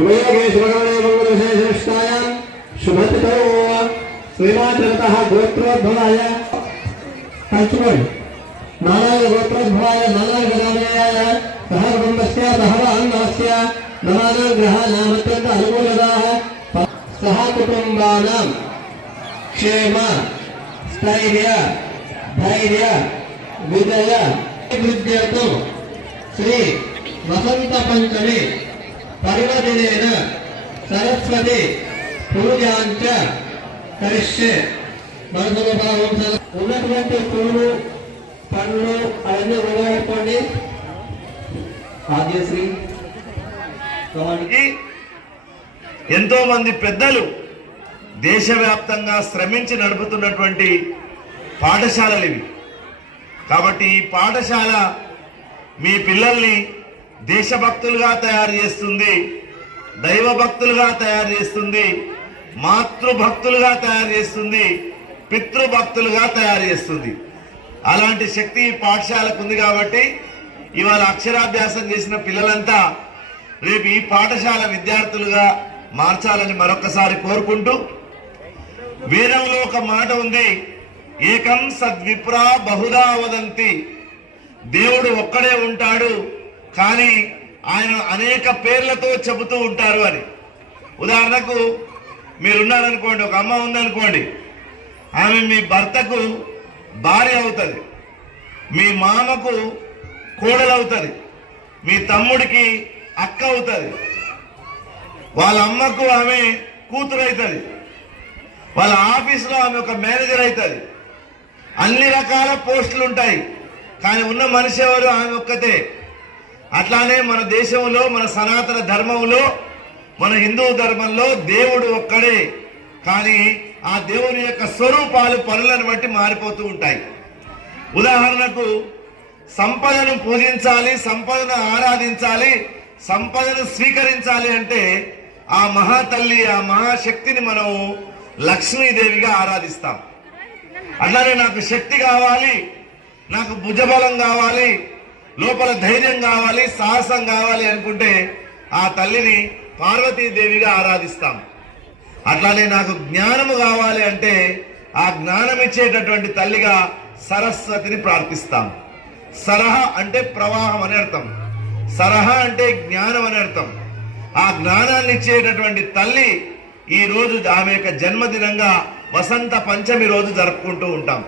शुभयोगेश्वरगणेश्वरविशेषनिष्ठायां शुभचितौ श्रीमात्रतः सहकुटुम्बस्य बहवान्नस्य नवानाग्रहाणामत्यन्त अनुकूलताः सहकुटुम्बानां क्षेम, स्थैर्य, धैर्य, विजय वृद्ध्यर्थं श्री वसन्तपञ्चमी। పర్వదినేన సరస్వతి పూజాంచ కరిష్యే. మనసులో భావం ఉన్నటువంటి పూలు పండ్లు అవన్నీ ఉపయోగపడి ఆద్యశ్రీ ఎంతో మంది పెద్దలు దేశవ్యాప్తంగా శ్రమించి నడుపుతున్నటువంటి పాఠశాలలు ఇవి. కాబట్టి ఈ పాఠశాల మీ పిల్లల్ని దేశభక్తులుగా తయారు చేస్తుంది దైవభక్తులుగా తయారు చేస్తుంది మాతృభక్తులుగా తయారు చేస్తుంది పితృభక్తులుగా తయారు చేస్తుంది. అలాంటి శక్తి ఈ పాఠశాలకు ఉంది కాబట్టి ఇవాళ అక్షరాభ్యాసం చేసిన పిల్లలంతా రేపు ఈ పాఠశాల విద్యార్థులుగా మార్చాలని మరొకసారి కోరుకుంటూ వేదంలో ఒక మాట ఉంది ఏకం సద్విప్రా బహుదా వదంతి. దేవుడు ఒక్కడే ఉంటాడు కానీ ఆయన అనేక పేర్లతో చెబుతూ ఉంటారు అని. ఉదాహరణకు మీరున్నారనుకోండి ఒక అమ్మ ఉందనుకోండి ఆమె మీ భర్తకు భార్య అవుతుంది మీ మామకు కోడలు అవుతుంది మీ తమ్ముడికి అక్క అవుతుంది వాళ్ళ అమ్మకు ఆమె కూతురు అవుతుంది వాళ్ళ ఆఫీసులో ఆమె ఒక మేనేజర్ అవుతుంది అన్ని రకాల పోస్టులు ఉంటాయి కానీ ఉన్న మనిషి ఎవరు? ఆమె ఒక్కతే. అట్లానే మన దేశంలో మన సనాతన ధర్మంలో మన హిందూ ధర్మంలో దేవుడు ఒక్కడే. కానీ ఆ దేవుని యొక్క స్వరూపాలు పనులను బట్టి మారిపోతూ ఉంటాయి. ఉదాహరణకు సంపదను పూజించాలి సంపదను ఆరాధించాలి సంపదను స్వీకరించాలి అంటే ఆ మహాతల్లి ఆ మహాశక్తిని మనం లక్ష్మీదేవిగా ఆరాధిస్తాం. అట్లానే నాకు శక్తి కావాలి నాకు భుజబలం కావాలి లోపల ధైర్యం కావాలి సాహసం కావాలి అనుకుంటే ఆ తల్లిని పార్వతీదేవిగా ఆరాధిస్తాం. అట్లానే నాకు జ్ఞానము కావాలి అంటే ఆ జ్ఞానం ఇచ్చేటటువంటి తల్లిగా సరస్వతిని ప్రార్థిస్తాం. సరహ అంటే ప్రవాహం అని అర్థం. సరహ అంటే జ్ఞానం అని అర్థం. ఆ జ్ఞానాన్ని ఇచ్చేటటువంటి తల్లి ఈ రోజు ఆమె యొక్క జన్మదినంగా వసంత పంచమి రోజు జరుపుకుంటూ ఉంటాం.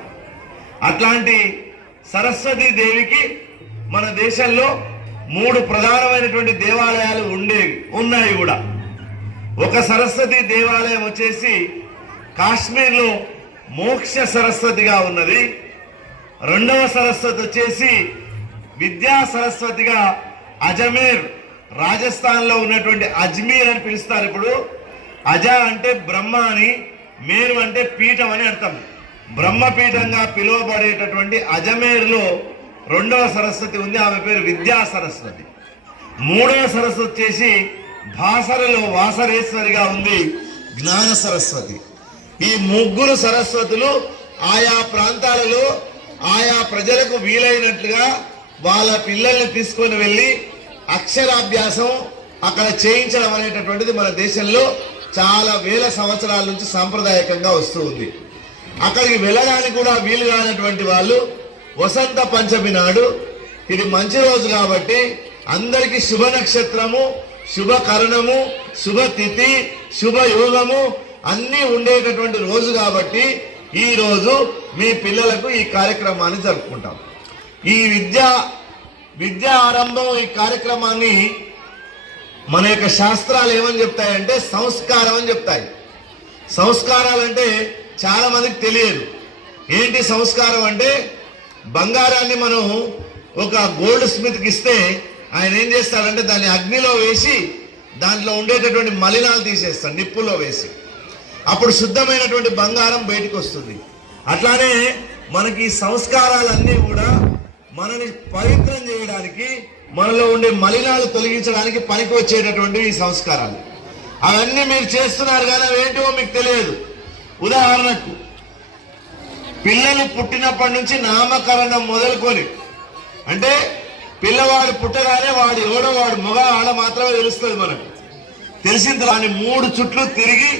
అట్లాంటి సరస్వతి దేవికి మన దేశంలో మూడు ప్రధానమైనటువంటి దేవాలయాలు ఉండేవి ఉన్నాయి కూడా. ఒక సరస్వతి దేవాలయం వచ్చేసి కాశ్మీర్లో మోక్ష సరస్వతిగా ఉన్నది. రెండవ సరస్వతి వచ్చేసి విద్యా సరస్వతిగా అజమేర్ రాజస్థాన్లో ఉన్నటువంటి అజ్మీర్ అని పిలుస్తారు ఇప్పుడు. అజ అంటే బ్రహ్మ అని మేరు అంటే పీఠం అని అర్థం. బ్రహ్మపీఠంగా పిలువబడేటటువంటి అజమేర్లో రెండవ సరస్వతి ఉంది ఆమె పేరు విద్యా సరస్వతి. మూడవ సరస్వతి వచ్చేసి భాసరలో వాసరేశ్వరిగా ఉంది జ్ఞాన సరస్వతి. ఈ ముగ్గురు సరస్వతులు ఆయా ప్రాంతాలలో ఆయా ప్రజలకు వీలైనట్లుగా వాళ్ళ పిల్లల్ని తీసుకొని వెళ్ళి అక్షరాభ్యాసం అక్కడ చేయించడం అనేటటువంటిది మన దేశంలో చాలా వేల సంవత్సరాల నుంచి సాంప్రదాయకంగా వస్తూ ఉంది. అక్కడికి వెళ్ళడానికి కూడా వీలు కానటువంటి వాళ్ళు వసంత పంచమి నాడు. ఇది మంచి రోజు కాబట్టి అందరికి శుభ నక్షత్రము శుభ కరణము శుభ తిథి శుభ యోగము అన్నీ ఉండేటటువంటి రోజు కాబట్టి ఈ రోజు మీ పిల్లలకు ఈ కార్యక్రమాన్ని జరుపుకుంటాం. ఈ విద్యా విద్యా ఆరంభం ఈ కార్యక్రమాన్ని మన యొక్క శాస్త్రాలు ఏమని చెప్తాయంటే సంస్కారం అని చెప్తాయి. సంస్కారాలు అంటే చాలా మందికి తెలియదు. ఏంటి సంస్కారం అంటే బంగారాన్ని మనం ఒక గోల్డ్ స్మిత్కి ఇస్తే ఆయన ఏం చేస్తాడంటే దాన్ని అగ్నిలో వేసి దాంట్లో ఉండేటటువంటి మలినాలు తీసేస్తాడు నిప్పులో వేసి. అప్పుడు శుద్ధమైనటువంటి బంగారం బయటకు వస్తుంది. అట్లానే మనకి ఈ సంస్కారాలన్నీ కూడా మనని పవిత్రం చేయడానికి మనలో ఉండే మలినాలు తొలగించడానికి పనికి వచ్చేటటువంటి ఈ సంస్కారాలు. అవన్నీ మీరు చేస్తున్నారు కానీ అవి ఏంటో మీకు తెలియదు. ఉదాహరణకు పిల్లలు పుట్టినప్పటి నుంచి నామకరణం మొదలుకొని అంటే పిల్లవాడు పుట్టగానే వాడు ఎవడో వాడు మగ ఆడ మాత్రమే తెలుస్తుంది మనకు. తెలిసిన తర్వాత మూడు చుట్లు తిరిగి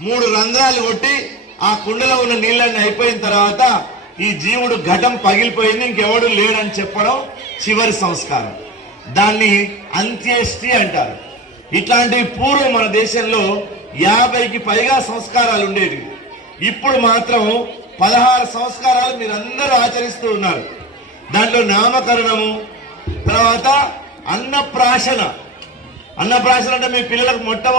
మూడు రంధ్రాలు కొట్టి ఆ కుండలో ఉన్న నీళ్ళని అయిపోయిన తర్వాత ఈ జీవుడు ఘటం పగిలిపోయింది ఇంకెవడు లేడని చెప్పడం చివరి సంస్కారం. దాన్ని అంత్యేష్టి అంటారు. ఇట్లాంటివి పూర్వం మన దేశంలో యాభైకి పైగా సంస్కారాలు ఉండేవి ఇప్పుడు మాత్రం పదహారు సంస్కారాలు మీరందరూ ఆచరిస్తూ ఉన్నారు. దాంట్లో నామకరణము తర్వాత అన్నప్రాశన. అన్నప్రాశన అంటే మీ పిల్లలకు మొట్టమొదటి